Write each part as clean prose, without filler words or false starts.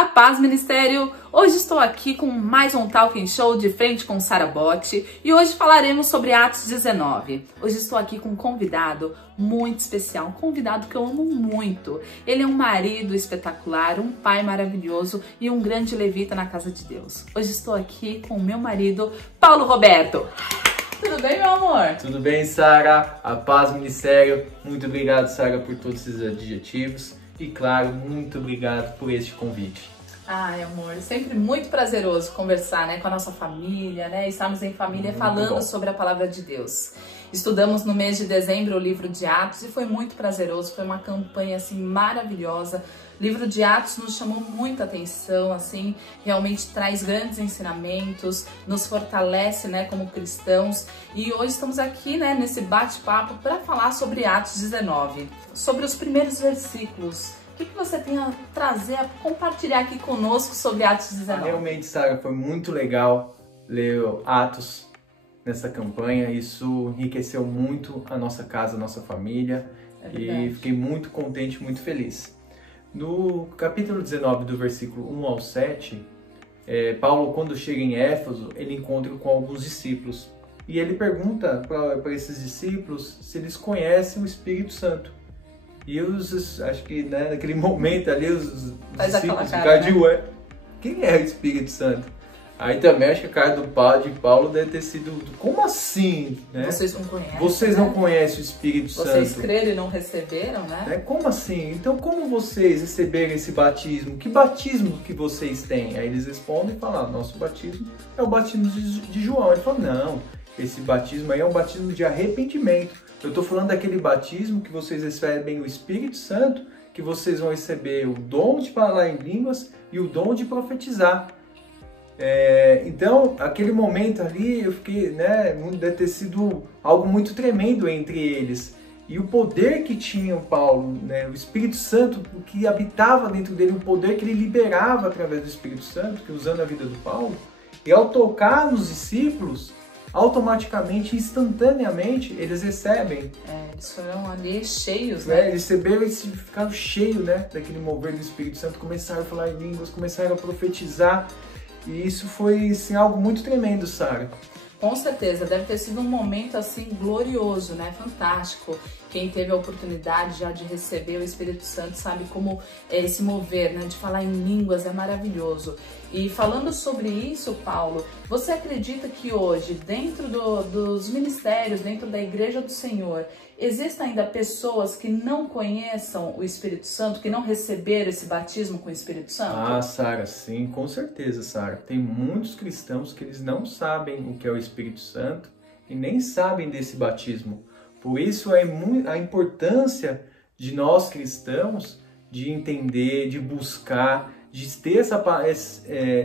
A paz, ministério! Hoje estou aqui com mais um Talking Show de frente com Sara Botti e hoje falaremos sobre Atos 19. Hoje estou aqui com um convidado muito especial, um convidado que eu amo muito. Ele é um marido espetacular, um pai maravilhoso e um grande levita na casa de Deus. Hoje estou aqui com o meu marido, Paulo Roberto. Tudo bem, meu amor? Tudo bem, Sara? A paz, ministério. Muito obrigado, Sara, por todos esses adjetivos. E, claro, muito obrigado por este convite. Ai, amor, sempre muito prazeroso conversar, né, com a nossa família, né? Estarmos em família Muito falando bom. sobre a palavra de Deus. Estudamos no mês de dezembro o livro de Atos e foi muito prazeroso, foi uma campanha, assim, maravilhosa. O livro de Atos nos chamou muita atenção, assim, realmente traz grandes ensinamentos, nos fortalece, né, como cristãos. E hoje estamos aqui, né, nesse bate-papo para falar sobre Atos 19, sobre os primeiros versículos. O que você tem a trazer, a compartilhar aqui conosco sobre Atos 19? Realmente, Sara, foi muito legal ler Atos nessa campanha. Isso enriqueceu muito a nossa casa, a nossa família. E fiquei muito contente, muito feliz. No capítulo 19, do versículo 1 ao 7, Paulo, quando chega em Éfeso, ele encontra com alguns discípulos. E ele pergunta para esses discípulos se eles conhecem o Espírito Santo. E acho que, né, naquele momento ali, os discípulos ficaram de ué, quem é o Espírito Santo? Aí também acho que a cara de Paulo deve ter sido, como assim? Né? Vocês não conhecem, Vocês não conhecem o Espírito Santo. Vocês creram e não receberam, né? Como assim? Então como vocês receberam esse batismo? Que batismo que vocês têm? Aí eles respondem e falam, nosso batismo é o batismo de João. Ele fala, não, esse batismo aí é um batismo de arrependimento. Eu estou falando daquele batismo que vocês recebem o Espírito Santo, que vocês vão receber o dom de falar em línguas e o dom de profetizar. Então, aquele momento ali, eu fiquei, né, deve ter sido algo muito tremendo entre eles. E o poder que tinha o Paulo, né, o Espírito Santo, o que habitava dentro dele, o poder que ele liberava através do Espírito Santo, que usando a vida do Paulo, e ao tocar nos discípulos, automaticamente, instantaneamente, eles recebem. Eles foram ali cheios, né? Eles receberam e ficaram cheios, né, daquele mover do Espírito Santo, começaram a falar em línguas, começaram a profetizar. E isso foi, assim, algo muito tremendo, Sara. Com certeza, deve ter sido um momento, assim, glorioso, né? Fantástico. Quem teve a oportunidade já de receber o Espírito Santo sabe como esse mover, né? De falar em línguas é maravilhoso. E falando sobre isso, Paulo, você acredita que hoje, dentro dos ministérios, dentro da Igreja do Senhor, existem ainda pessoas que não conheçam o Espírito Santo, que não receberam esse batismo com o Espírito Santo? Ah, Sara, sim, com certeza, Sara. Tem muitos cristãos que eles não sabem o que é o Espírito Santo e nem sabem desse batismo. Por isso a importância de nós cristãos de entender, de buscar, de ter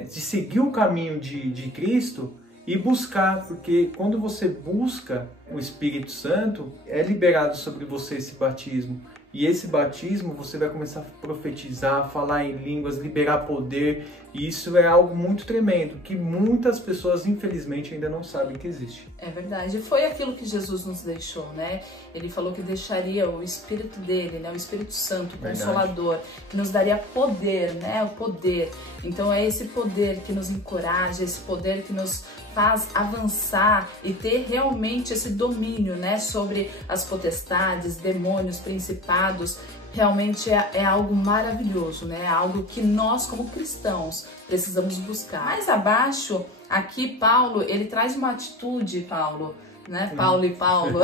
de seguir o caminho de Cristo e buscar, porque quando você busca o Espírito Santo, é liberado sobre você esse batismo. E esse batismo você vai começar a profetizar, falar em línguas, liberar poder. E isso é algo muito tremendo, que muitas pessoas, infelizmente, ainda não sabem que existe. É verdade. Foi aquilo que Jesus nos deixou, né? Ele falou que deixaria o Espírito dele, né? O Espírito Santo, o Consolador, que nos daria poder, né? O poder. Então é esse poder que nos encoraja, esse poder que nos faz avançar e ter realmente esse domínio, né? Sobre as potestades, demônios, principados. Realmente é algo maravilhoso, né? É algo que nós, como cristãos, precisamos buscar. Mais abaixo, aqui, Paulo, ele traz uma atitude, Paulo, né? Paulo e Paulo.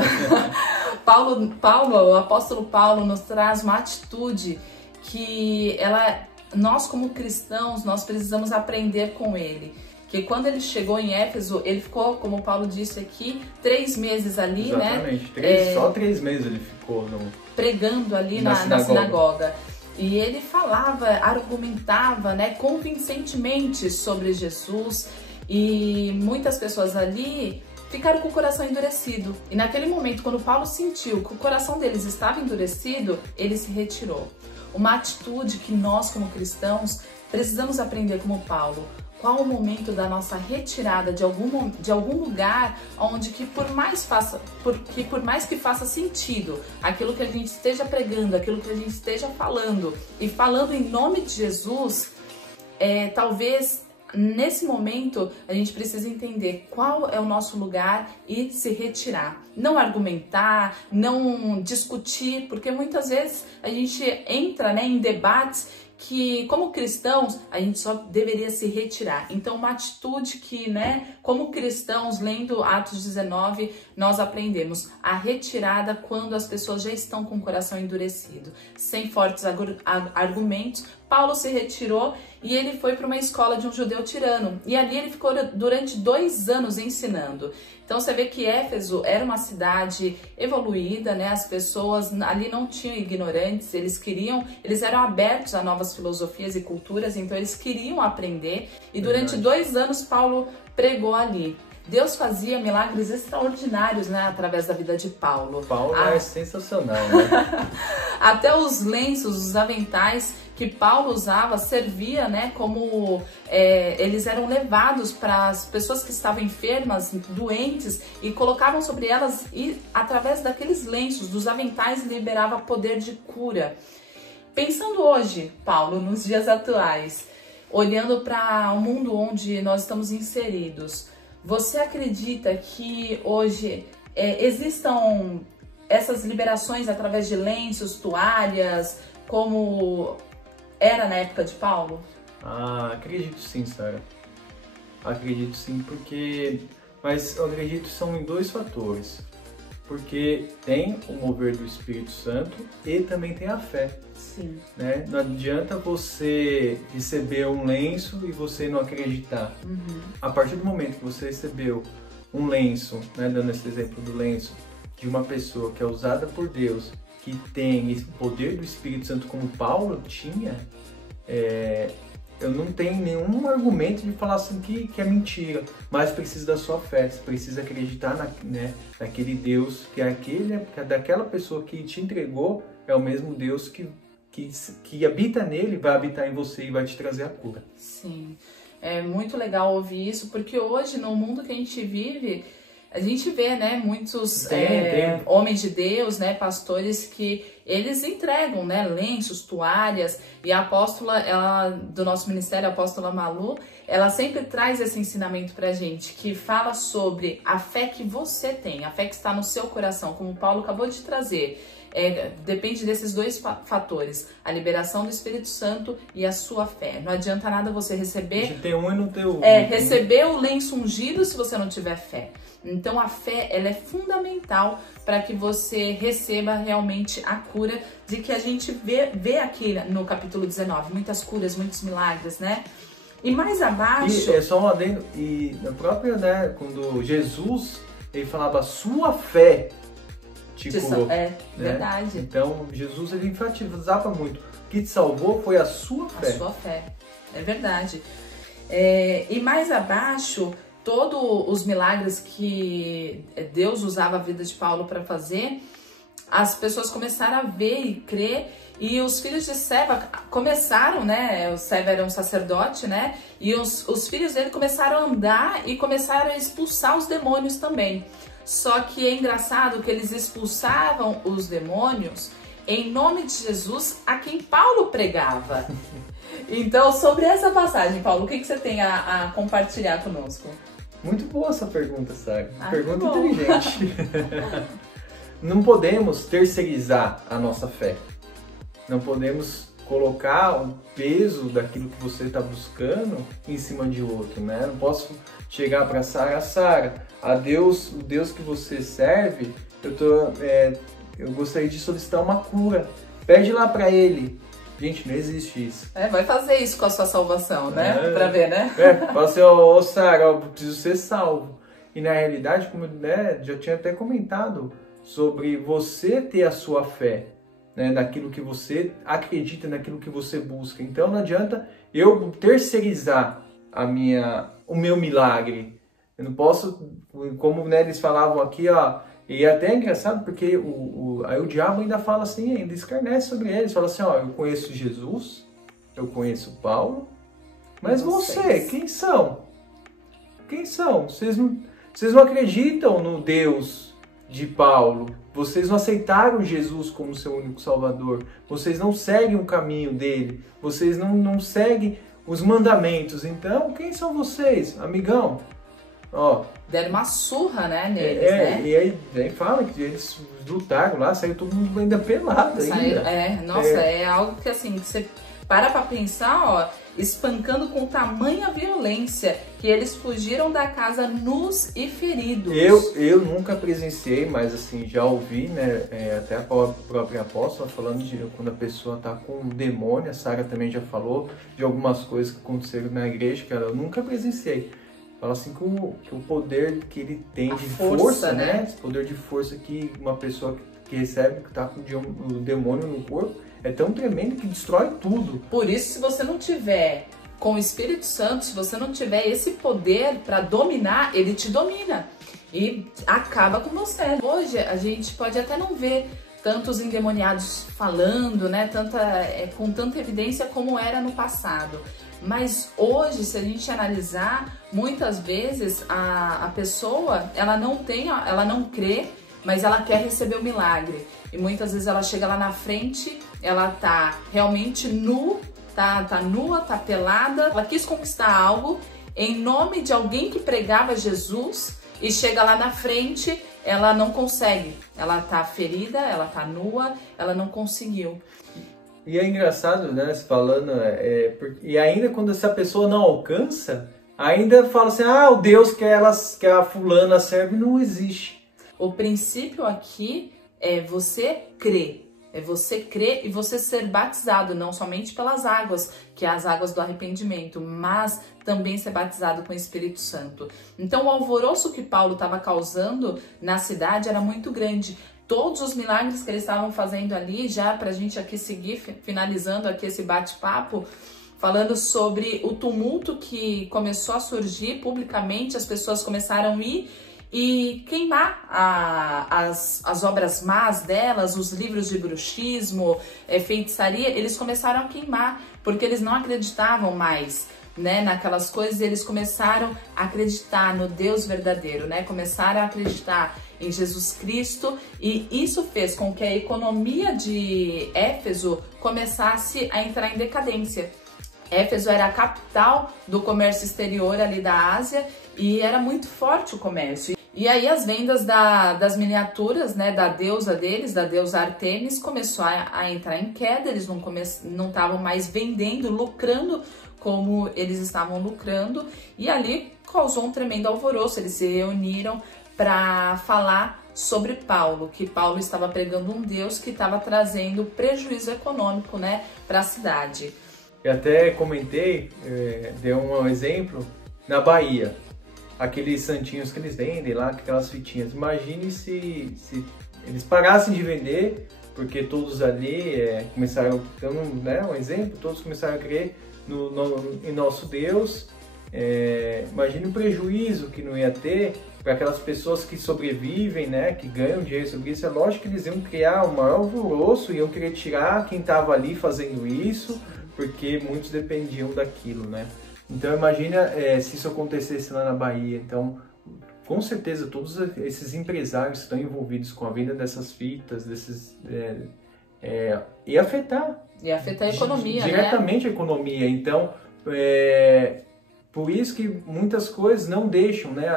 O apóstolo Paulo nos traz uma atitude que nós, como cristãos, nós precisamos aprender com ele. Que quando ele chegou em Éfeso, ele ficou, como o Paulo disse aqui, 3 meses ali, exatamente, né? Só 3 meses ele ficou pregando ali na sinagoga. E ele falava, argumentava, né, convincentemente sobre Jesus. E muitas pessoas ali ficaram com o coração endurecido. E naquele momento, quando Paulo sentiu que o coração deles estava endurecido, ele se retirou. Uma atitude que nós, como cristãos, precisamos aprender como Paulo. Qual o momento da nossa retirada de algum lugar onde que por mais que faça sentido aquilo que a gente esteja pregando, aquilo que a gente esteja falando e falando em nome de Jesus, talvez nesse momento a gente precisa entender qual é o nosso lugar e se retirar. Não argumentar, não discutir, porque muitas vezes a gente entra, né, em debates que, como cristãos, a gente só deveria se retirar. Então, uma atitude que, né, como cristãos, lendo Atos 19, nós aprendemos a retirada quando as pessoas já estão com o coração endurecido, sem fortes argumentos. Paulo se retirou e ele foi para uma escola de um judeu tirano. E ali ele ficou durante 2 anos ensinando. Então você vê que Éfeso era uma cidade evoluída, né? As pessoas ali não tinham ignorantes, eles eram abertos a novas filosofias e culturas, então eles queriam aprender. E durante 2 anos Paulo pregou ali. Deus fazia milagres extraordinários, né, através da vida de Paulo. Paulo é sensacional, né? Até os lenços, os aventais que Paulo usava servia, né, como eles eram levados para as pessoas que estavam enfermas, doentes, e colocavam sobre elas, e através daqueles lenços, dos aventais, liberava poder de cura. Pensando hoje, Paulo, nos dias atuais, olhando para o mundo onde nós estamos inseridos, você acredita que hoje existam essas liberações através de lenços, toalhas, como era na época de Paulo? Acredito sim, Sara. Acredito sim, mas eu acredito que são em 2 fatores. Porque tem o mover do Espírito Santo e também tem a fé. Sim. Né? Não adianta você receber um lenço e você não acreditar. Uhum. A partir do momento que você recebeu um lenço, né, dando esse exemplo do lenço, de uma pessoa que é usada por Deus, que tem esse poder do Espírito Santo como Paulo tinha, eu não tenho nenhum argumento de falar assim que é mentira, mas precisa da sua fé, você precisa acreditar naquele Deus, que é daquela pessoa que te entregou, é o mesmo Deus que habita nele, vai habitar em você e vai te trazer a cura. Sim, é muito legal ouvir isso, porque hoje, no mundo que a gente vive, a gente vê, né, muitos homens de Deus, né, pastores, que eles entregam, né, lenços, toalhas, e a apóstola, do nosso ministério, a apóstola Malu, ela sempre traz esse ensinamento pra gente, que fala sobre a fé que você tem, a fé que está no seu coração, como o Paulo acabou de trazer. Depende desses 2 fatores, a liberação do Espírito Santo e a sua fé. Não adianta nada você receber... De ter um e não ter outro. Receber o lenço ungido se você não tiver fé. Então a fé, ela é fundamental para que você receba realmente a cura, de que a gente vê aqui no capítulo 19, muitas curas, muitos milagres, né? E mais abaixo... E só um adendo, e na própria, né, quando Jesus, ele falava sua fé te curou. Né? Verdade. Então Jesus, ele enfatizava muito, o que te salvou foi a sua fé. A sua fé, é verdade. E mais abaixo, todos os milagres que Deus usava a vida de Paulo para fazer, as pessoas começaram a ver e crer, e os filhos de Seva começaram, né? O Seva era um sacerdote, né? E os filhos dele começaram a andar e começaram a expulsar os demônios também. Só que é engraçado que eles expulsavam os demônios em nome de Jesus, a quem Paulo pregava. Então, sobre essa passagem, Paulo, o que você tem a compartilhar conosco? Muito boa essa pergunta, Sara. Pergunta inteligente. Não podemos terceirizar a nossa fé. Não podemos colocar o peso daquilo que você está buscando em cima de outro, né? Não posso chegar para Sara, o Deus que você serve, eu gostaria de solicitar uma cura. Pede lá para ele. Gente, não existe isso. Vai fazer isso com a sua salvação, né? Pra ver, né? Fala assim, Sara, eu preciso ser salvo. E na realidade, como já tinha até comentado, sobre você ter a sua fé, né, naquilo que você acredita, naquilo que você busca. Então não adianta eu terceirizar o meu milagre. Eu não posso, como eles falavam aqui, e até é engraçado porque aí o diabo ainda fala assim, ainda escarnece sobre eles, fala assim, eu conheço Jesus, eu conheço Paulo, mas você, quem são? Quem são? Vocês não acreditam no Deus de Paulo, vocês não aceitaram Jesus como seu único salvador, vocês não seguem o caminho dele, vocês não seguem os mandamentos. Então, quem são vocês, amigão? Ó, deram uma surra, né, neles, né? E aí fala que eles lutaram lá, saiu todo mundo ainda pelado. Saíram, é algo que assim, que você para pra pensar, ó, espancando com tamanha violência, que eles fugiram da casa nus e feridos. Eu nunca presenciei, mas assim, já ouvi, né, até a própria apóstola falando de quando a pessoa tá com um demônio, a Sara também já falou de algumas coisas que aconteceram na igreja, que eu nunca presenciei. Fala assim que o poder que ele tem de força, né? Esse poder de força que uma pessoa que recebe, que tá com o demônio no corpo, é tão tremendo que destrói tudo. Por isso, se você não tiver com o Espírito Santo, se você não tiver esse poder para dominar, ele te domina e acaba com você. Hoje a gente pode até não ver tantos endemoniados falando, né, com tanta evidência como era no passado. Mas hoje, se a gente analisar, muitas vezes a pessoa, ela não crê, mas ela quer receber o milagre. E muitas vezes ela chega lá na frente, ela tá realmente tá nua, tá pelada. Ela quis conquistar algo em nome de alguém que pregava Jesus e chega lá na frente, ela não consegue. Ela tá ferida, ela tá nua, ela não conseguiu. E é engraçado, né, falando, e ainda quando essa pessoa não alcança, ainda fala assim, o Deus que a fulana serve não existe. O princípio aqui é você crer. É você crer e você ser batizado, não somente pelas águas, que é as águas do arrependimento, mas também ser batizado com o Espírito Santo. Então o alvoroço que Paulo estava causando na cidade era muito grande. Todos os milagres que eles estavam fazendo ali, já para a gente aqui seguir, finalizando aqui esse bate-papo, falando sobre o tumulto que começou a surgir publicamente, as pessoas começaram a ir e queimar as obras más delas, os livros de bruxismo, feitiçaria, eles começaram a queimar, porque eles não acreditavam mais, né, naquelas coisas, e eles começaram a acreditar no Deus verdadeiro, né, começaram a acreditar em Jesus Cristo, e isso fez com que a economia de Éfeso começasse a entrar em decadência. Éfeso era a capital do comércio exterior ali da Ásia e era muito forte o comércio. E aí as vendas das miniaturas, né, da deusa deles, da deusa Artemis, começou a entrar em queda, eles não estavam mais vendendo, lucrando como eles estavam lucrando, e ali causou um tremendo alvoroço. Eles se reuniram para falar sobre Paulo, que Paulo estava pregando um Deus que estava trazendo prejuízo econômico, né, para a cidade. Eu até comentei, dei um exemplo, na Bahia, aqueles santinhos que eles vendem lá, aquelas fitinhas. Imagine se eles parassem de vender, porque todos ali começaram, dando, né, um exemplo, todos começaram a crer em nosso Deus. Imagine o prejuízo que não ia ter para aquelas pessoas que sobrevivem, né, que ganham dinheiro sobre isso. É lógico que eles iam criar o maior alvoroço, iam querer tirar quem estava ali fazendo isso, porque muitos dependiam daquilo, né? Então imagina se isso acontecesse lá na Bahia. Então, com certeza, todos esses empresários que estão envolvidos com a venda dessas fitas, ia afetar. Ia afetar a economia, diretamente, né? A economia. Então, por isso que muitas coisas não deixam, né,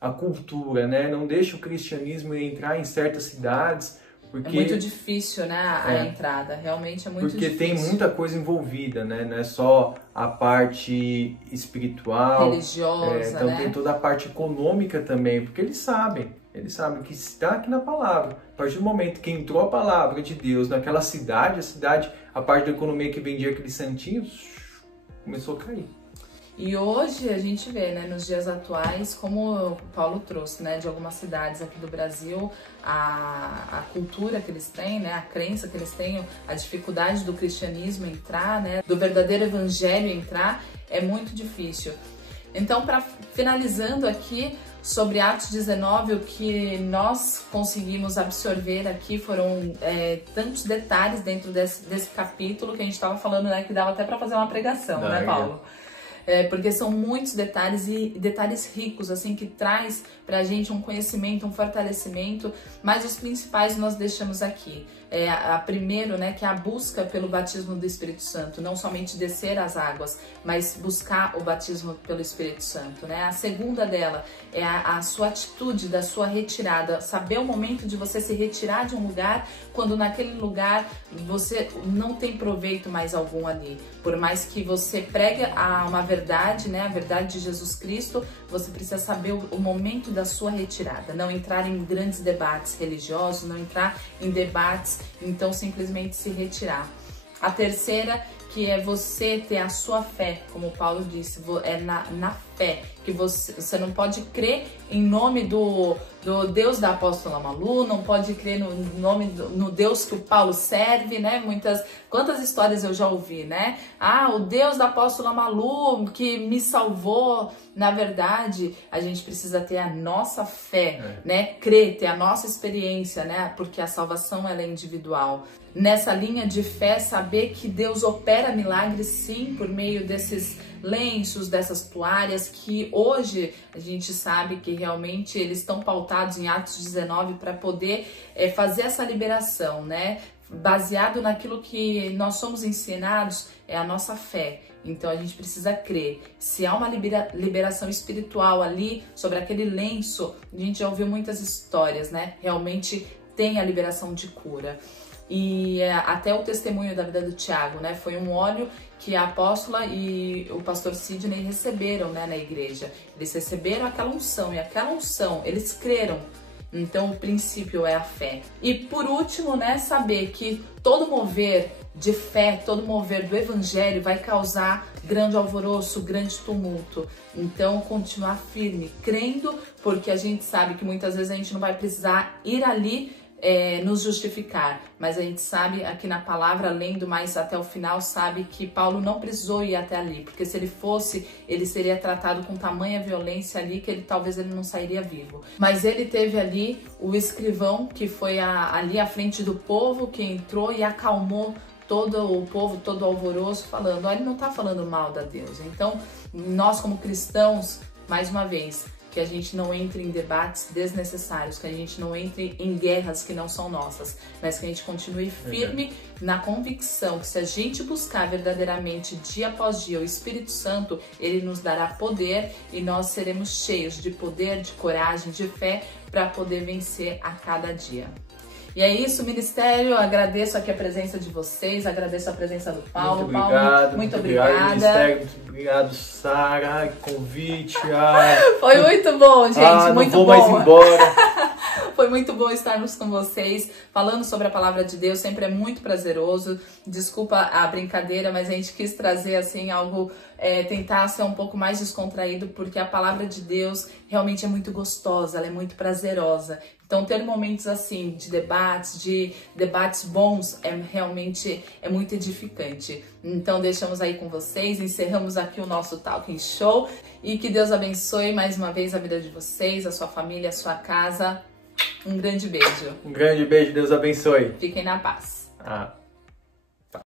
a cultura, né, não deixa o cristianismo entrar em certas cidades. Porque, é muito difícil, né, a entrada, realmente é muito difícil. Porque tem muita coisa envolvida, né, não é só a parte espiritual, religiosa, então né? Tem toda a parte econômica também, porque eles sabem que está aqui na palavra. A partir do momento que entrou a palavra de Deus naquela cidade, a parte da economia que vendia aqueles santinhos, começou a cair. E hoje a gente vê, né, nos dias atuais, como o Paulo trouxe, né, de algumas cidades aqui do Brasil, a cultura que eles têm, né, a crença que eles têm, a dificuldade do cristianismo entrar, né, do verdadeiro evangelho entrar, é muito difícil. Então, finalizando aqui sobre Atos 19, o que nós conseguimos absorver aqui foram tantos detalhes dentro desse capítulo que a gente estava falando, né, que dava até para fazer uma pregação, né, Paulo? Porque são muitos detalhes e detalhes ricos, assim, que traz pra gente um conhecimento, um fortalecimento, mas os principais nós deixamos aqui. primeiro, né, que é a busca pelo batismo do Espírito Santo, não somente descer as águas, mas buscar o batismo pelo Espírito Santo, né? A segunda dela é a sua atitude da sua retirada, saber o momento de você se retirar de um lugar, quando naquele lugar você não tem proveito mais algum ali. Por mais que você pregue uma verdade, né, a verdade de Jesus Cristo, você precisa saber o momento da sua retirada, não entrar em grandes debates religiosos, não entrar em debates, então simplesmente se retirar. A terceira, que é você ter a sua fé, como Paulo disse, é na fé, que você não pode crer em nome do Deus da apóstola Malu, não pode crer no Deus que o Paulo serve, né? Quantas histórias eu já ouvi, né? Ah, o Deus da apóstola Malu que me salvou. Na verdade, a gente precisa ter a nossa fé, né? Crer, ter a nossa experiência, né? Porque a salvação ela é individual. Nessa linha de fé, saber que Deus opera milagres sim por meio desses lenços, dessas toalhas, que hoje a gente sabe que realmente eles estão pautados em Atos 19 para poder fazer essa liberação, né? Baseado naquilo que nós somos ensinados, é a nossa fé. Então a gente precisa crer. Se há uma liberação espiritual ali sobre aquele lenço, a gente já ouviu muitas histórias, né? Realmente tem a liberação de cura. E até o testemunho da vida do Tiago, né? Foi um óleo que a apóstola e o pastor Sidney receberam, né, na igreja. Eles receberam aquela unção, e aquela unção, eles creram. Então o princípio é a fé. E por último, né, saber que todo mover de fé, todo mover do evangelho vai causar grande alvoroço, grande tumulto. Então continuar firme, crendo, porque a gente sabe que muitas vezes a gente não vai precisar ir ali nos justificar, mas a gente sabe aqui na palavra, lendo mais até o final, sabe que Paulo não precisou ir até ali, porque se ele fosse, ele seria tratado com tamanha violência ali que talvez ele não sairia vivo. Mas ele teve ali o escrivão, que foi ali à frente do povo, que entrou e acalmou todo o povo, todo o alvoroço, falando, olha, ele não tá falando mal da Deus. Então, nós como cristãos, mais uma vez, que a gente não entre em debates desnecessários, que a gente não entre em guerras que não são nossas, mas que a gente continue firme na convicção que se a gente buscar verdadeiramente dia após dia o Espírito Santo, ele nos dará poder e nós seremos cheios de poder, de coragem, de fé para poder vencer a cada dia. E é isso, ministério. Eu agradeço aqui a presença de vocês, agradeço a presença do Paulo. Muito obrigado, Paulo, muito obrigada. Ministério, muito obrigado, Sara, convite. Foi muito bom, gente, muito bom. Não vou mais embora. Foi muito bom estarmos com vocês, falando sobre a palavra de Deus, sempre é muito prazeroso. Desculpa a brincadeira, mas a gente quis trazer assim algo, tentar ser um pouco mais descontraído, porque a palavra de Deus realmente é muito gostosa, ela é muito prazerosa. Então ter momentos assim de debates bons realmente é muito edificante. Então deixamos aí com vocês, encerramos aqui o nosso Talking Show e que Deus abençoe mais uma vez a vida de vocês, a sua família, a sua casa. Um grande beijo. Um grande beijo, Deus abençoe. Fiquem na paz.